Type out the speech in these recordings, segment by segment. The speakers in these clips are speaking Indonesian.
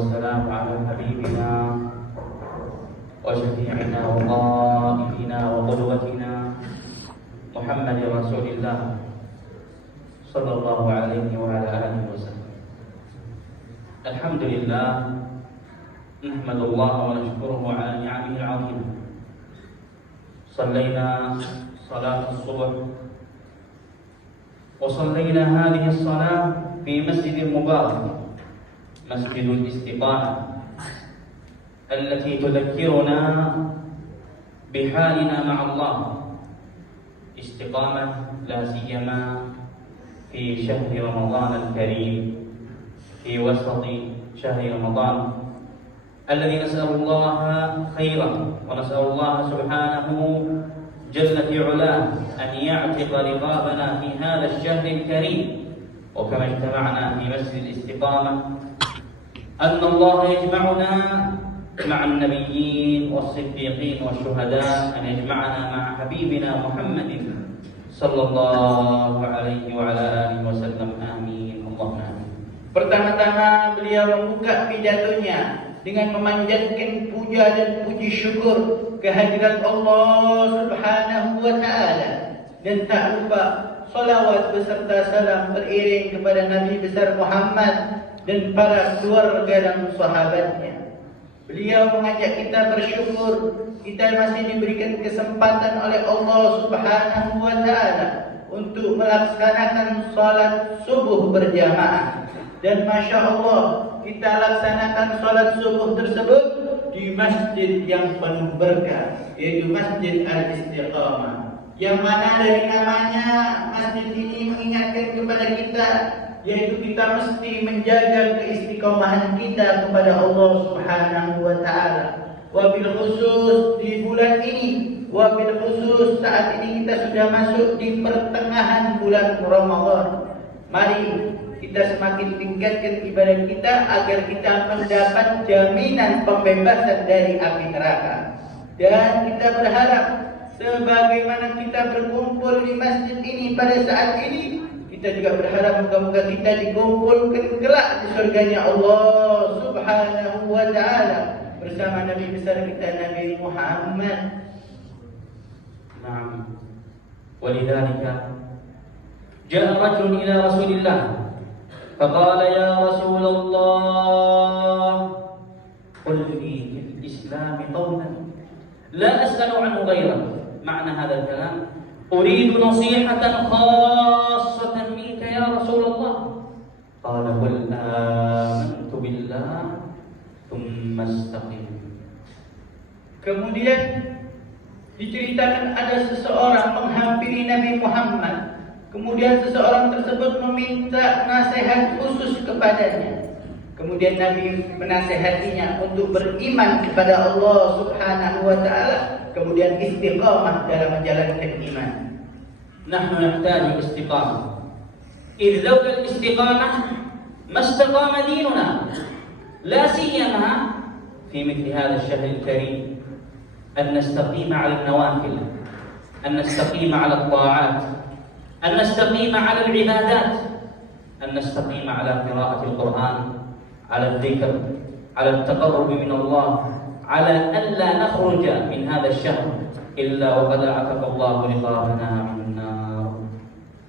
والسلام على حبيبنا وشفيعنا وقائدنا وقدوتنا محمد رسول الله صلى الله عليه وعلى آله وسلم. الحمد لله، نحمد الله ونشكره على نعمه العظيمة. صلينا صلاة الصبح وصلينا هذه الصلاة في مسجد مبارك، مسجد الاستقامة، التي تذكرنا بحالنا مع الله. استقامة لا سيما في شهر رمضان الكريم، في وسط شهر رمضان الذي نسأل الله خيرا، ونسأل الله سبحانه جل في علاه أن يعتق رقابنا في هذا الشهر الكريم. وكما اجتمعنا في مسجد الاستقامة أن الله يجمعنا مع النبيين والصديقين والشهداء، أن يجمعنا مع حبيبنا محمد صلى الله عليه وعلى آله وسلم. آمين اللهم آمين. Pertama-tama beliau membuka pidatonya dengan memanjatkan puja dan puji syukur kehadirat Allah Subhanahu wa taala, dan tak lupa salawat beserta salam beriring kepada Nabi besar Muhammad dan para keluarga dan sahabatnya. Beliau mengajak kita bersyukur kita masih diberikan kesempatan oleh Allah Subhanahu wa taala untuk melaksanakan salat subuh berjamaah. Dan Masya Allah, kita laksanakan salat subuh tersebut di masjid yang penuh berkah, yaitu Masjid Al-Istiqamah. Yang mana dari namanya masjid ini mengingatkan kepada kita, yaitu kita mesti menjaga keistiqomahan kita kepada Allah Subhanahu wa taala. Wabil khusus di bulan ini, wabil khusus saat ini kita sudah masuk di pertengahan bulan Ramadan. Mari kita semakin tingkatkan ibadah kita agar kita mendapat jaminan pembebasan dari api neraka. Dan kita berharap sebagaimana kita berkumpul di masjid ini pada saat ini, kita juga berharap moga-moga kita dikumpulkan kelak di surganya Allah Subhanahu wa taala bersama Nabi besar kita Nabi Muhammad. Naam. Walidhalika jaa rajulun ila Rasulillah faqala ya Rasulullah qul li fil Islam qawlan la as'alu anhu ghayrahu. معنى هذا الكلام أريد نصيحة خاصة منك يا رسول الله. قال قل آمنت بالله ثم استقم. Kemudian diceritakan ada seseorang menghampiri Nabi Muhammad. Kemudian seseorang tersebut meminta nasihat khusus kepadanya. Kemudian Nabi menasihatinya untuk beriman kepada Allah Subhanahu wa taala, kemudian istiqamah dalam menjalankan iman. نحن نحتاج الاستقامة، إذ لولا الاستقامة ما استقام ديننا، لا سيما في مثل هذا الشهر الكريم، أن نستقيم على النوافل، أن نستقيم على الطاعات، أن نستقيم على العبادات، أن نستقيم على قراءة القرآن، على الذكر، على التقرب من الله، على ألا نخرج من هذا الشهر إلا وقد أعتق الله رقابنا من النار.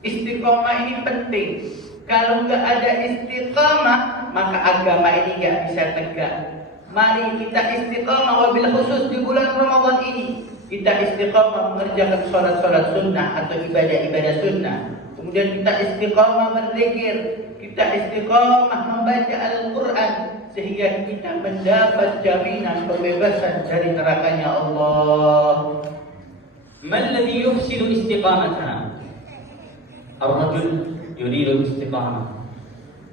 Istiqamah ini penting. Kalau nggak ada istiqamah, maka agama ini nggak bisa tegak. Mari kita istiqamah, wabil khusus di bulan Ramadan ini. Kita istiqamah mengerjakan sholat-sholat sunnah atau ibadah-ibadah sunnah. Kemudian kita istiqamah berzikir, kita istiqamah membaca Al-Quran, sehingga kita mendapat jaminan pembebasan dari nerakanya Allah. ما الذي يفسد استقامتنا؟ الرجل يريد الاستقامة.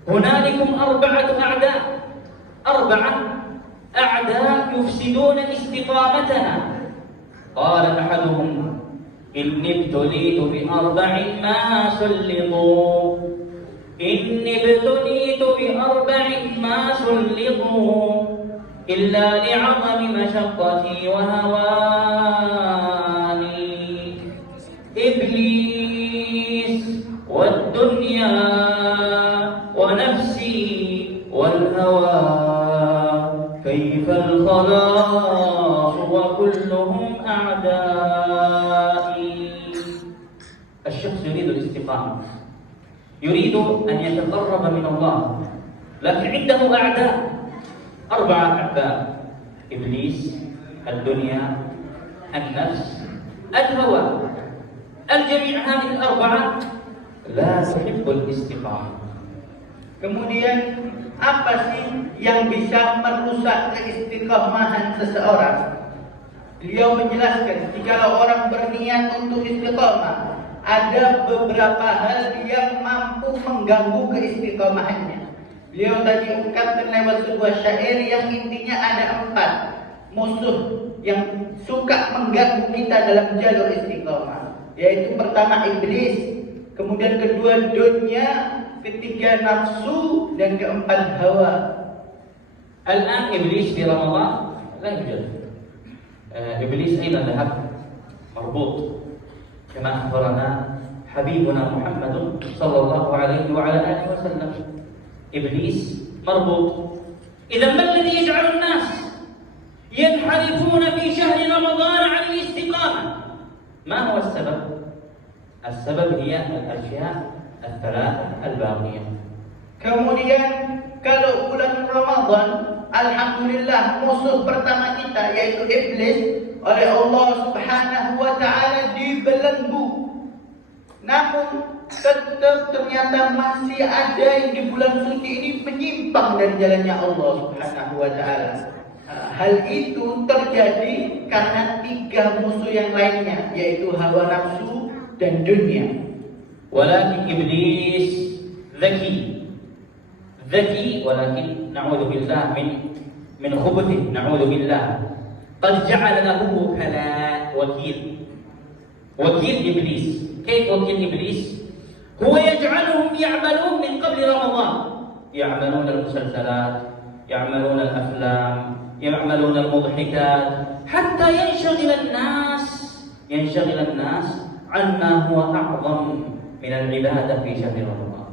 هنالكم أربعة أعداء يفسدون استقامتنا. قال أحدهم إني ابتليت بأربع ما سلطوا إلا لعظم مشقتي وهواني إبليس والدنيا ونفسي والهوى كيف الخلاص وكلهم أعدائي. الشخص يريد الاستقامة، يريد أن يتقرب من الله، لكن عنده أعداء، 4 أعداء: إبليس، الدنيا، النفس، الهوى. الجميع هذه ال4 لا تحب الاستقامة. Kemudian apa sih yang bisa merusak keistiqomahan seseorang? Beliau menjelaskan, jikalau orang berniat untuk istiqomah, ada beberapa hal yang mampu mengganggu keistiqomahannya. Beliau tadi ungkapkan lewat sebuah syair yang intinya ada 4 musuh yang suka mengganggu kita dalam jalur istiqomah, yaitu pertama iblis, kemudian kedua dunia, ketiga nafsu, dan keempat hawa. الآن إبليس في رمضان لا يوجد. إبليس أيضا ذهب مربوط كما أخبرنا حبيبنا محمد صلى الله عليه وعلى آله وسلم. إبليس مربوط. إذا ما الذي يجعل الناس ينحرفون في شهر رمضان عن الاستقامة؟ ما هو السبب؟ السبب هي الأشياء ال3 الباقية. Kemudian kalau bulan Ramadan, alhamdulillah musuh pertama kita yaitu iblis oleh Allah Subhanahu wa taala dibelenggu. Namun tetap ternyata masih ada yang di bulan suci ini menyimpang dari jalannya Allah Subhanahu wa taala. Hal itu terjadi karena 3 musuh yang lainnya, yaitu hawa nafsu dan dunia. ولكن إبليس ذكي ولكن نعوذ بالله من خبثه، نعوذ بالله. قد جعل له وكيل إبليس. كيف وكيل إبليس؟ هو يجعلهم يعملون من قبل رمضان، يعملون المسلسلات، يعملون الأفلام، يعملون المضحكات، حتى ينشغل الناس عما هو أعظم من العبادة في شهر رمضان.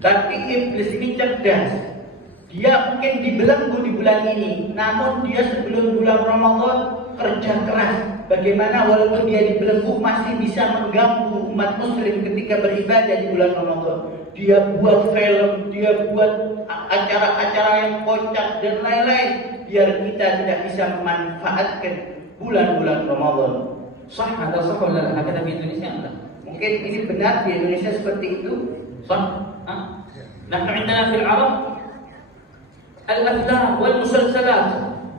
Tapi iblis ini cerdas. Dia mungkin dibelenggu di bulan ini, namun dia sebelum bulan Ramadan kerja keras. Bagaimana walaupun dia dibelenggu masih bisa mengganggu umat muslim ketika beribadah di bulan Ramadan. Dia buat film, dia buat acara-acara yang kocak dan lain-lain, biar kita tidak bisa memanfaatkan bulan-bulan Ramadan. صح هذا صح ولا لا؟ هكذا في إندونيسيا لا؟ Mungkin ini benar di Indonesia seperti itu. صح؟ نحن عندنا في العرب الأفلام والمسلسلات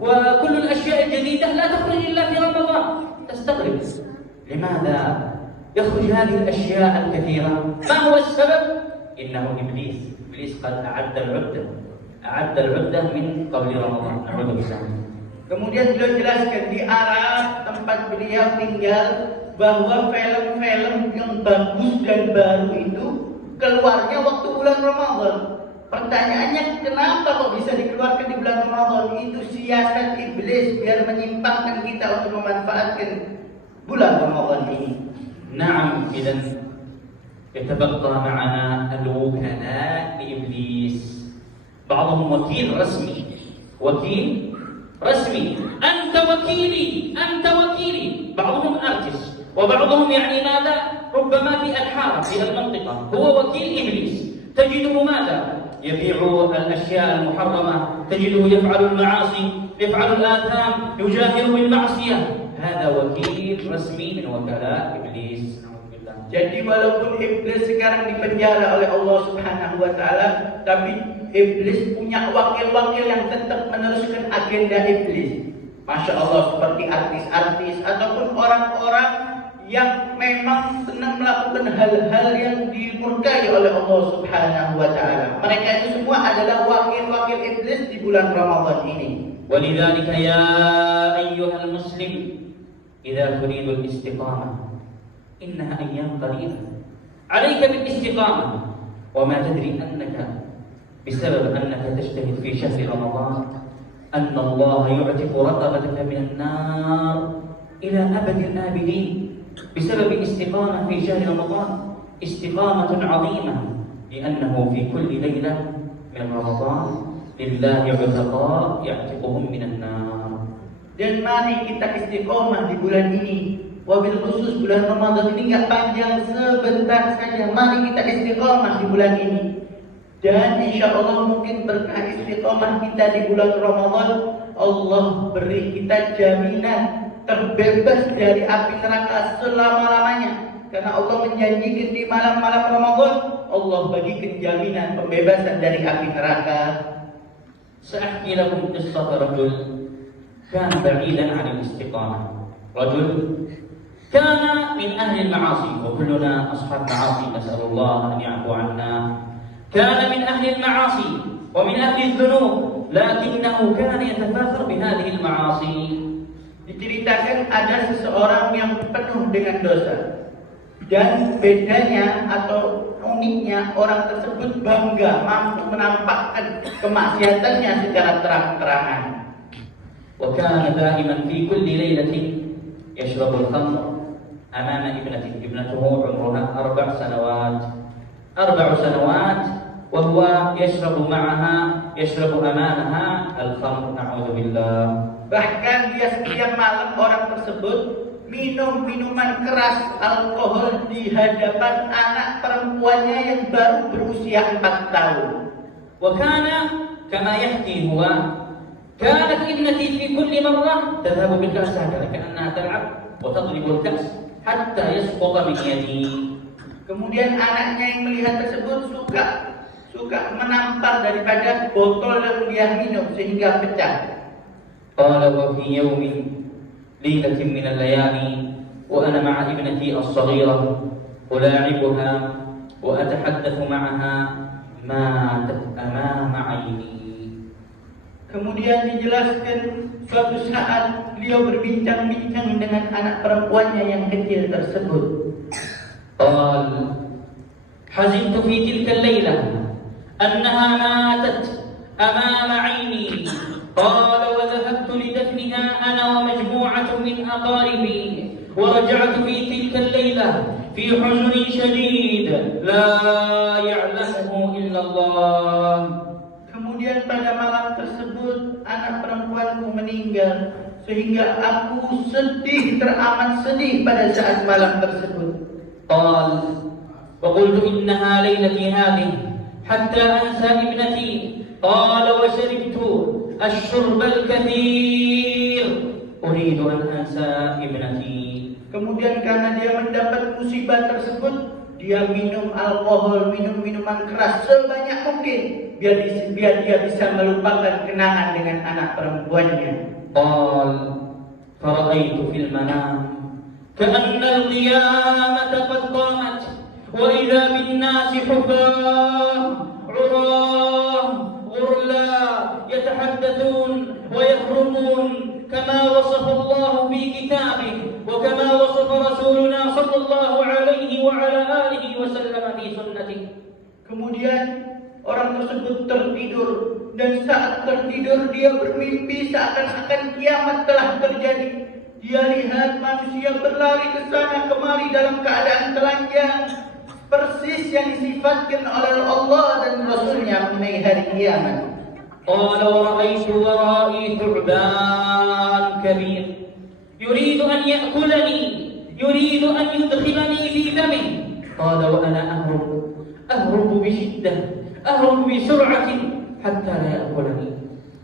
وكل الأشياء الجديدة لا تخرج إلا في رمضان. تستغرب لماذا يخرج هذه الأشياء الكثيرة؟ ما هو السبب؟ إنه إبليس قد أعد العدة من قبل رمضان. نعوذ بالله. Kemudian beliau jelaskan di Arab tempat beliau tinggal bahwa film-film yang bagus dan baru itu keluarnya waktu bulan Ramadan. Pertanyaannya, kenapa kok bisa dikeluarkan di bulan Ramadan? Itu siasat iblis biar menyimpangkan kita untuk memanfaatkan bulan Ramadan ini. نعم. إذن يتبقى معنا الوكلاء لإبليس. بعضهم وكيل رسمي، أنت وكيلي. بعضهم أرتس، وبعضهم يعني ماذا؟ ربما في الحارة في المنطقة هو وكيل إبليس. تجده ماذا؟ يبيع الأشياء المحرمة، تجده يفعل المعاصي، يفعل الآثام، يجاهر بالمعصية. هذا وكيل رسمي من وكلاء إبليس. Jadi walaupun iblis sekarang dipenjara oleh Allah Subhanahu wa taala, tapi iblis punya wakil-wakil yang tetap meneruskan agenda iblis. Masya Allah, seperti artis-artis ataupun orang-orang yang memang senang melakukan hal-hal yang dimurkai oleh Allah Subhanahu wa taala. Mereka itu semua adalah wakil-wakil iblis di bulan Ramadan ini. ولذلك يا أيها المسلم إذا تريد الاستقامة إنها أيام قليلة، عليك بالاستقامة، وما تدري أنك بسبب أنك تجتهد في شهر رمضان أن الله يعتق رقبتك من النار إلى أبد الآبدين بسبب استقامة في شهر رمضان. استقامة عظيمة، لأنه في كل ليلة من رمضان lillahi 'utaqaa ya'tiquhum minan nar. Dan mari kita istiqomah di bulan ini. Wabil khusus bulan Ramadan ini nggak panjang, sebentar saja. Mari kita istiqomah di bulan ini. Dan insya Allah mungkin berkah istiqomah kita di bulan Ramadan, Allah beri kita jaminan terbebas dari api neraka selama-lamanya. Karena Allah menjanjikan di malam-malam Ramadan, Allah bagikan jaminan pembebasan dari api neraka. سأحكي لكم قصة رجل كان بعيدا عن الاستقامة. رجل كان من أهل المعاصي، وكلنا أصحاب معاصي، نسأل الله أن يعفو عنا. كان من أهل المعاصي ومن أهل الذنوب، لكنه كان يتفاخر بهذه المعاصي. Diceritakan ada seseorang yang penuh dengan dosa. Dan bedanya atau uniknya, orang tersebut bangga mampu menampakkan kemaksiatannya secara terang-terangan. وكان دائما في كل ليلة يشرب الخمر أمام ابنته. ابنته عمرها 4 سنوات وهو يشرب أمامها الخمر، نعوذ بالله. Bahkan dia setiap malam orang tersebut minum minuman keras alkohol di hadapan anak perempuannya yang baru berusia 4 tahun. وكان كما يحكي هو كانت ابنتي في كل مرة تذهب بالكأس هكذا كأنها تلعب وتضرب الكأس حتى يسقط من يدي. Kemudian anaknya yang melihat tersebut suka menampar daripada botol yang dia minum sehingga pecah. قال وفي يوم ليلة من الليالي وأنا مع ابنتي الصغيرة ألاعبها وأتحدث معها ماتت أمام عيني. Kemudian dijelaskan suatu saat beliau berbincang-bincang dengan anak perempuannya yang kecil tersebut. قال حزنت في تلك الليلة أنها ماتت أمام عيني. قال وذهبت لدفنها أنا ومجموعة من أقاربي ورجعت في تلك الليلة في حزن شديد لا يعلمه إلا الله. Kemudian pada malam tersebut anak perempuanku meninggal, sehingga aku sedih, teramat sedih pada saat malam tersebut. قال وقلت إنها ليلتي هذه حتى أنسى ابنتي. قال وشربت الشرب الكثير أريد أن أنسى ابنتي. Kemudian karena dia mendapat musibah tersebut, dia minum alkohol, minum minuman keras sebanyak mungkin biar dia bisa melupakan kenangan dengan anak perempuannya. قال فرأيت في المنام كأن القيامة قد قامت وإذا بالناس حفاة عراة غرلا يتحدثون ويخرجون كما وصف الله في كتابه وكما وصف رسولنا صلى الله عليه وعلى آله وسلم في سنته. Kemudian orang tersebut tertidur, dan saat tertidur dia bermimpi seakan-akan kiamat telah terjadi. Dia lihat manusia berlari ke sana kemari dalam keadaan telanjang, persis yang disifatkan oleh Allah dan Rasulnya mengenai hari kiamat. قال ورأيت ورائي ثعبان كبير يريد أن يأكلني يريد أن يدخلني في فمه. قال وأنا أهرب بشدة أهرب بسرعة حتى لا يأكلني.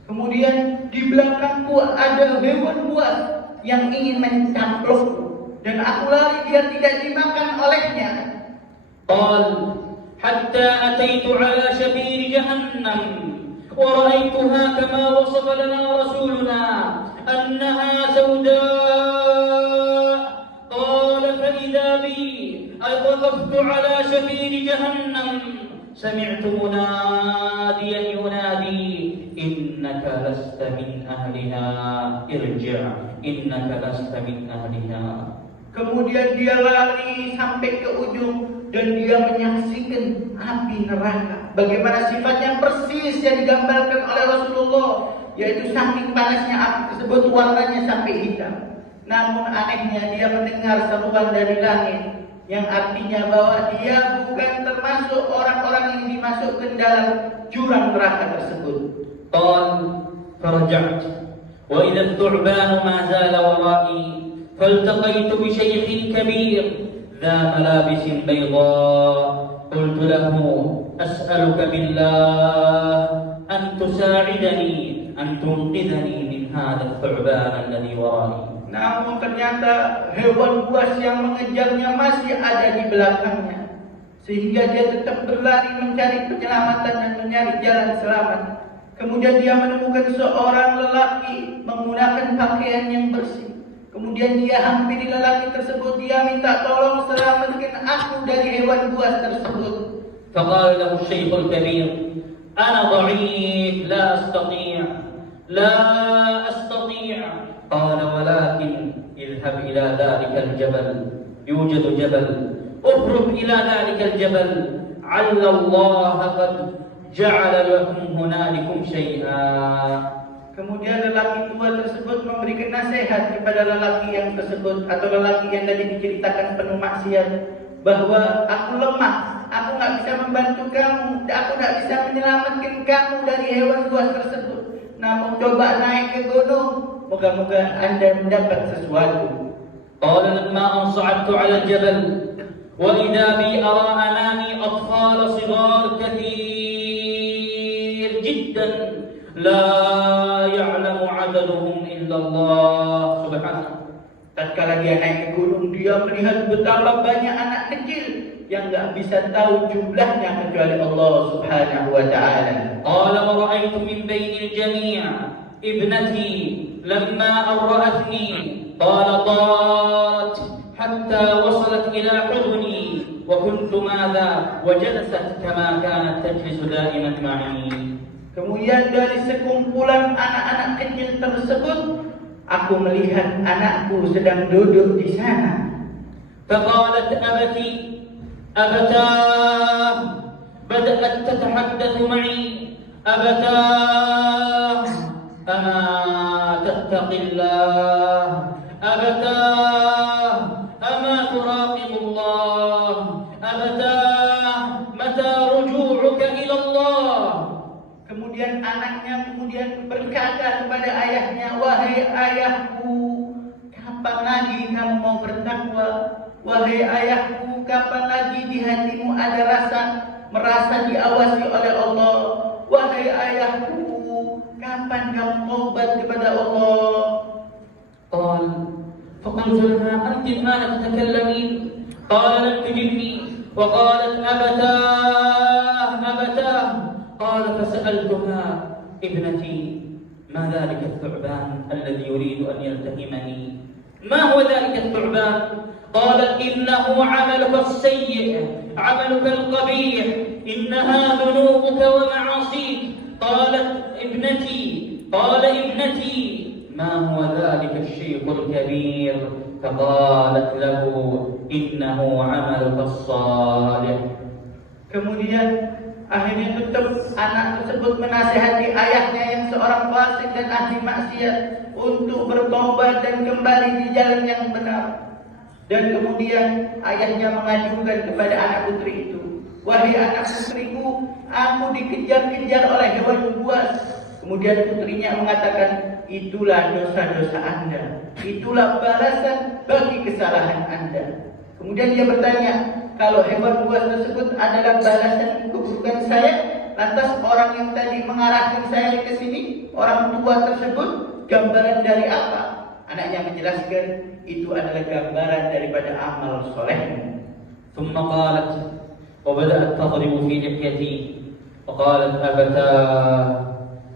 Kemudian di belakangku ada hewan buas yang ingin mencamplukku, dan aku lari biar tidak dimakan olehnya. قال حتى أتيت على شفير جهنم ورأيتها كما وصف لنا رسولنا أنها سوداء. قال فإذا بي وقفت على شفير جهنم سمعت مناديا ينادي إنك لست من أهلها ارجع إنك لست من أهلها. Kemudian dia lari sampai ke ujung dan dia menyaksikan api neraka. Bagaimana sifatnya persis yang digambarkan oleh Rasulullah, yaitu saking panasnya api tersebut warnanya sampai hitam. Namun anehnya dia mendengar seruan dari langit yang artinya bahwa dia bukan termasuk orang-orang yang dimasukkan dalam jurang neraka tersebut. قال فرجعت وإذا الثعبان ما زال ورائي فالتقيت بشيخ كبير ذا ملابس بيضاء قلت له أسألك بالله أن تساعدني أن تنقذني من هذا الثعبان الذي ورائي. Namun ternyata hewan buas yang mengejarnya masih ada di belakangnya, sehingga dia tetap berlari mencari penyelamatan dan mencari jalan selamat. Kemudian dia menemukan seorang lelaki menggunakan pakaian yang bersih. Kemudian dia hampiri lelaki tersebut, dia minta tolong selamatkan aku dari hewan buas tersebut. فقال له الشيخ الكبير أنا ضعيف لا أستطيع قال ولكن اذهب إلى ذلك الجبل يوجد جبل اهرب إلى ذلك الجبل عل الله قد جعل لكم هنالكم شيئا. Kemudian lelaki tua tersebut memberikan nasihat kepada lelaki yang tersebut atau lelaki yang tadi diceritakan penuh maksiat, bahwa aku lemah, aku nggak bisa membantu kamu, aku nggak bisa menyelamatkan kamu dari hewan buas tersebut. Namun coba naik ke gunung, moga-moga Anda mendapat sesuatu. قال لما صعدت على الجبل وإذا بي أرى أمامي أطفال صغار كثير جدا لا يعلم عددهم إلا الله سبحانه. Tatkala dia naik ke gunung, dia melihat betapa banyak anak kecil yang nggak bisa tahu jumlahnya kecuali Allah Subhanahu wa Ta'ala. قال ورأيت من بين الجميع ابنتي لما أرأتني قال طارت حتى وصلت إلى حضني وكنت ماذا وجلست كما كانت تجلس دائما معي. Kemudian dari sekumpulan anak-anak kecil tersebut, aku melihat anakku sedang duduk di sana. فقالت أبتي أبتاه بدأت تتحدث معي أبتاه أما تتقي الله أبتاه أما تراقب الله أبتاه متى رجوعك إلى الله. Kemudian anaknya berkata kepada ayahnya, wahai ayahku, kapan lagi kamu mau bertakwa? Wahai ayahku, kapan lagi di hatimu ada merasa diawasi oleh Allah? Wahai ayahku, kapan kamu taubat kepada Allah? قال فقلت لها أنت الآن تتكلمين قال لم تجبني وقالت أبتاه قال فسألتها ابنتي ما ذلك الثعبان الذي يريد أن يلتهمني ما هو ذلك الثعبان قالت إنه عملك السيء عملك القبيح إنها ذنوبك ومعاصيك قالت ابنتي ما هو ذلك الشيخ الكبير فقالت له إنه عملك الصالح. Kemudian akhirnya tetap anak tersebut menasihati ayahnya yang seorang fasik dan ahli maksiat untuk bertobat dan kembali di jalan yang benar. Dan kemudian ayahnya mengajukan kepada anak putri itu, wahai anak putriku, aku dikejar-kejar oleh hewan buas. Kemudian putrinya mengatakan, itulah dosa-dosa Anda, itulah balasan bagi kesalahan Anda. Kemudian dia bertanya, kalau hewan buas tersebut adalah balasan keburukan saya, lantas orang yang tadi mengarahkan saya ke sini, orang tua tersebut, gambaran dari apa? Anaknya menjelaskan, itu adalah gambaran daripada amal solehmu. ثم قالت وبدأت تضرب في لحيتي وقالت أبتاه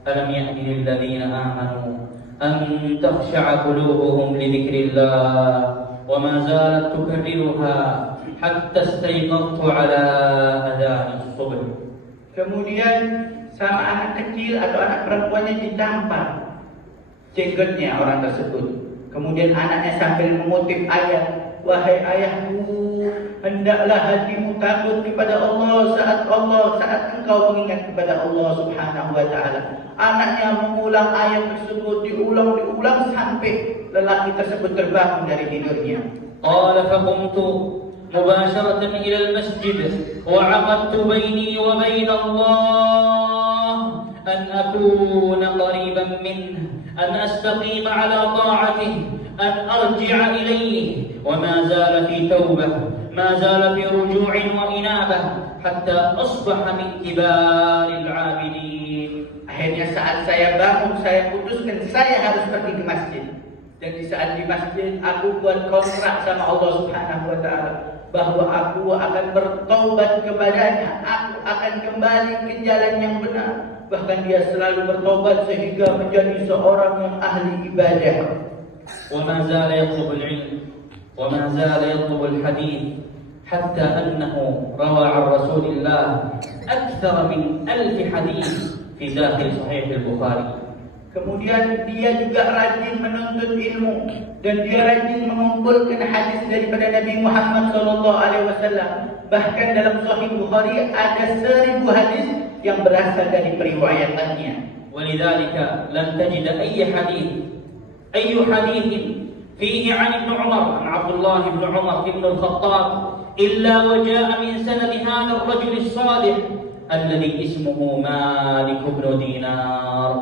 ألم يأن للذين آمنوا أن تخشع قلوبهم لذكر الله وما زالت تكررها حتى استيقظت على أذان الصبح. Kemudian sama anak kecil atau anak perempuannya ditampar jenggotnya orang tersebut. Kemudian anaknya sambil mengutip ayat, wahai ayahku, hendaklah hatimu takut kepada Allah saat engkau mengingat kepada Allah Subhanahu wa Ta'ala. Anaknya mengulang ayat tersebut diulang sampai lelaki tersebut terbangun dari tidurnya. قال فقمت مباشرة إلى المسجد وعقدت بيني وبين الله أن أكون قريبا منه، أن أستقيم على طاعته، أن أرجع إليه، وما زال في توبة، ما زال في رجوع وإنابة، حتى أصبح من كبار العابدين. Akhirnya saat saya bangun, saya putuskan saya harus pergi ke masjid. Dan di saat di masjid, aku buat kontrak sama Allah Subhanahu wa Ta'ala bahwa aku akan bertobat kepadanya, aku akan kembali ke jalan yang benar. Bahkan dia selalu bertobat sehingga menjadi seorang yang ahli ibadah. وما زال يطلب العلم، وما زال يطلب الحديث، حتى أنه روى عن رسول الله أكثر من 1000 حديث في داخل صحيح البخاري. Kemudian dia juga rajin menuntut ilmu dan dia rajin mengumpulkan hadis daripada Nabi Muhammad SAW. Bahkan dalam Sahih Bukhari ada 1000 hadis yang berasal dari periwayatannya. ولذلك لن تجد أي حديث فيه عن ابن عمر، عن عبد الله بن عمر بن الخطاب، إلا وجاء من سند هذا الرجل الصالح الذي اسمه مالك بن دينار.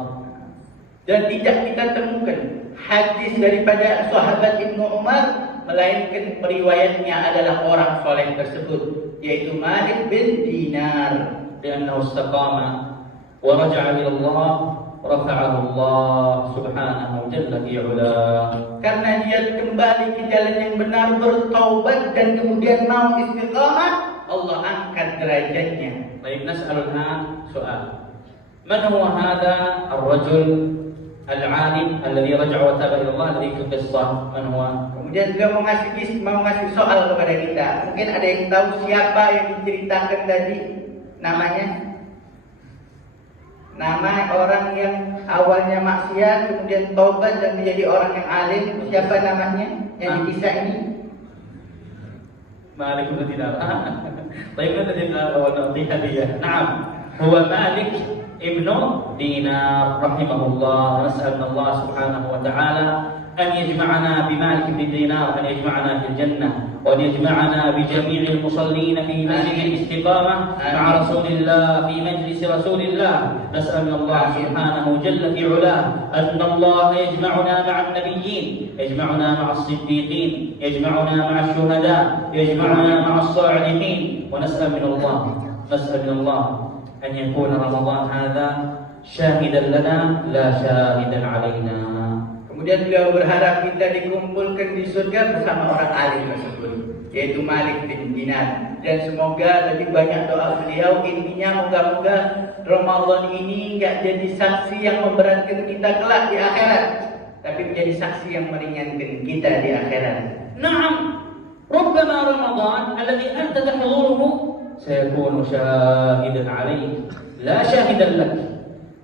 Dan tidak kita temukan hadis daripada sahabat Ibnu Umar melainkan periwayatnya adalah orang soleh tersebut, yaitu Malik bin Dinar. لأنه استقام ورجع إلى الله رفعه الله سبحانه جل في علاه. Karena dia kembali ke jalan yang benar, bertaubat dan kemudian mau istiqamah, Allah angkat derajatnya. طيب نسأل الآن سؤال، من هو هذا الرجل العالم الذي رجع وتاب إلى الله الذي في القصة؟ من هو؟ Kemudian beliau mau ngasih soal kepada kita. Mungkin ada yang tahu siapa yang diceritakan tadi namanya? Nama orang yang awalnya maksiat kemudian taubat dan menjadi orang yang alim, siapa namanya yang di kisah ini? مالك بن دينار. طيب من الذي نعطي هدية؟ نعم هو مالك ابن دينار رحمه الله. ونسأل من الله سبحانه وتعالى أن يجمعنا بمالك بن دينار، أن يجمعنا في الجنة، وأن يجمعنا بجميع المصلين في مسجد الاستقامة مع رسول الله، في مجلس رسول الله. نسأل من الله سبحانه جل في علاه أن الله يجمعنا مع النبيين، يجمعنا مع الصديقين، يجمعنا مع الشهداء، يجمعنا مع الصالحين. ونسأل من الله أن يكون رمضان هذا شاهدا لنا لا شاهدا علينا. Kemudian beliau berharap kita dikumpulkan di surga bersama orang alim tersebut, yaitu Malik bin Dinar. Dan semoga lebih banyak doa beliau. Intinya moga-moga Ramadan ini enggak jadi saksi yang memberatkan kita kelak di akhirat, tapi menjadi saksi yang meringankan kita di akhirat. نعم ربما رمضان الذي أنت تحضره سيكون شاهدا عليك لا شاهدا لك،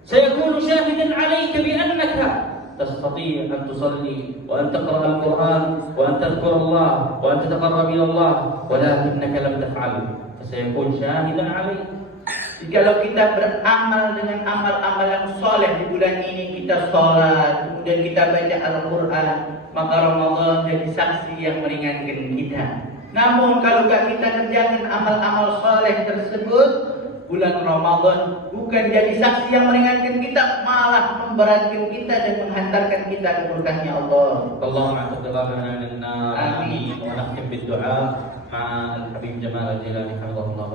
سيكون شاهدا عليك بأنك تستطيع أن تصلي وأن تقرأ القرآن وأن تذكر الله وأن تتقرب إلى الله، ولكنك لم تفعل، فسيكون شاهدا عليك. Jikalau kita beramal dengan amal-amal yang soleh di bulan ini, kita sholat, kemudian kita baca Al-Quran, maka Ramadan jadi saksi yang meringankan kita. Namun kalau kita kerjakan amal-amal soleh tersebut, bulan Ramadan bukan jadi saksi yang meringankan kita, malah memberatkan kita dan menghantarkan kita ke murkanya Allah. اللهم اعتق رقابنا من النار. آمين. ونختم بالدعاء مع الحبيب جمال الجيلاني حفظه الله.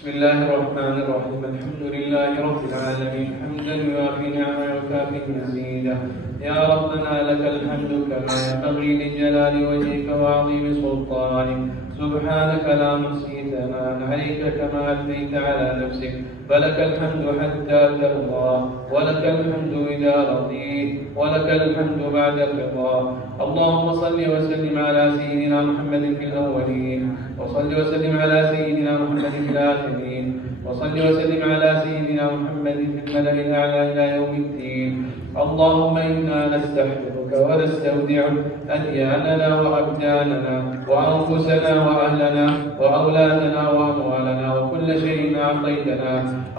بسم الله الرحمن الرحيم. الحمد لله رب العالمين حمدا يوافي نعمه ويكافئ مزيدا. يا ربنا لك الحمد كما ينبغي لجلال وجهك وعظيم سلطانك. سبحانك لا نحصي ثناء عليك كما اثنيت على نفسك، فلك الحمد حتى ترضى، ولك الحمد اذا رضيت، ولك الحمد بعد الرضا. اللهم صل وسلم على سيدنا محمد في الاولين، وصل وسلم على سيدنا محمد في الاخرين، وصل وسلم على سيدنا محمد في الملأ الاعلى الى يوم الدين. اللهم انا نستحفظك ونستودعك ادياننا وابداننا وانفسنا واهلنا واولادنا واموالنا وكل كل شيء أعطيتنا.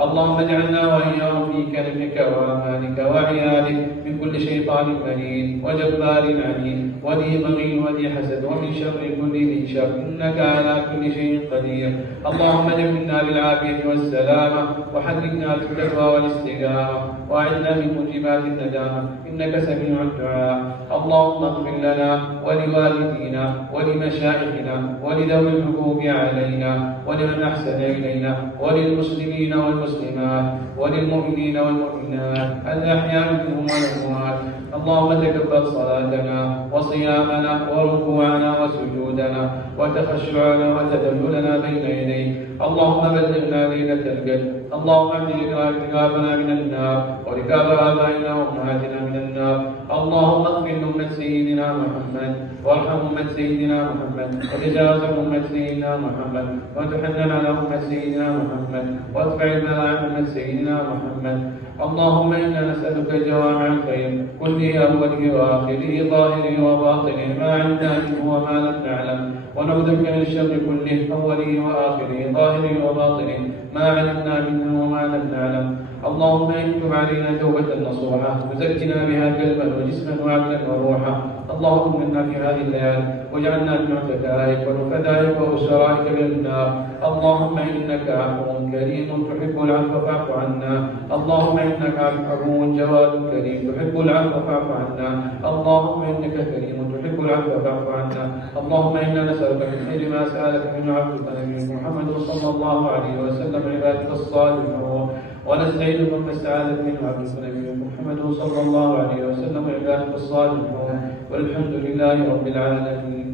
اللهم اجعلنا وإياهم في كرمك وأمانك وعيالك من كل شيطان مريد وجبار عنيد وذي بغي وذي حسد ومن شر كل ذي شر، إنك على كل شيء قدير. اللهم جملنا بالعافية والسلامة وحركنا بالتقوى والاستقامة وأعذنا من موجبات الندامة، إنك سميع الدعاء. اللهم اغفر لنا ولوالدينا ولمشائخنا ولذوي الحقوق علينا ولمن أحسن إلينا وللمسلمين والمسلمات وللمؤمنين والمؤمنات الأحياء منهم والأموات. اللهم تقبل صلاتنا وصيامنا وركوعنا وسجودنا وتخشعنا وتذللنا بين يديك. اللهم بلغنا ليلة القدر. اللهم اعتق رقابنا من النار ورقاب آبائنا وأمهاتنا من النار. اللهم اغفر لأمة سيدنا محمد وارحم أمة سيدنا محمد وتجاوز أمة سيدنا محمد وتحنن على أمة سيدنا محمد وادفع البلاء عن أمة سيدنا محمد. اللهم إنا نسألك جوامع الخير كله أوله وآخره ظاهره وباطنه ما علمنا منه وما لم نعلم، ونعوذ بك من الشر كله أوله وآخره ظاهره وباطنه ما علمنا منه وما لم نعلم. اللهم انتب علينا توبة نصوحة وزكنا بها قلبا وجسما وعقلا وروحا. اللهم منا في هذه الليالي واجعلنا من عتقائك ونفدائك وأسرائك من النار. اللهم إنك عفو كريم تحب العفو فاعف عنا. اللهم إنك عفو جواد كريم تحب العفو فاعف عنا. اللهم إنك كريم تحب العفو فاعف عنا. اللهم إنا نسألك من خير ما سألك من عبدك نبيك محمد صلى الله عليه وسلم عبادك الصالحون، ونستعيذ من استعاذك من عبدك نبيك محمد صلى الله عليه وسلم عبادك الصالحون، والحمد لله رب العالمين.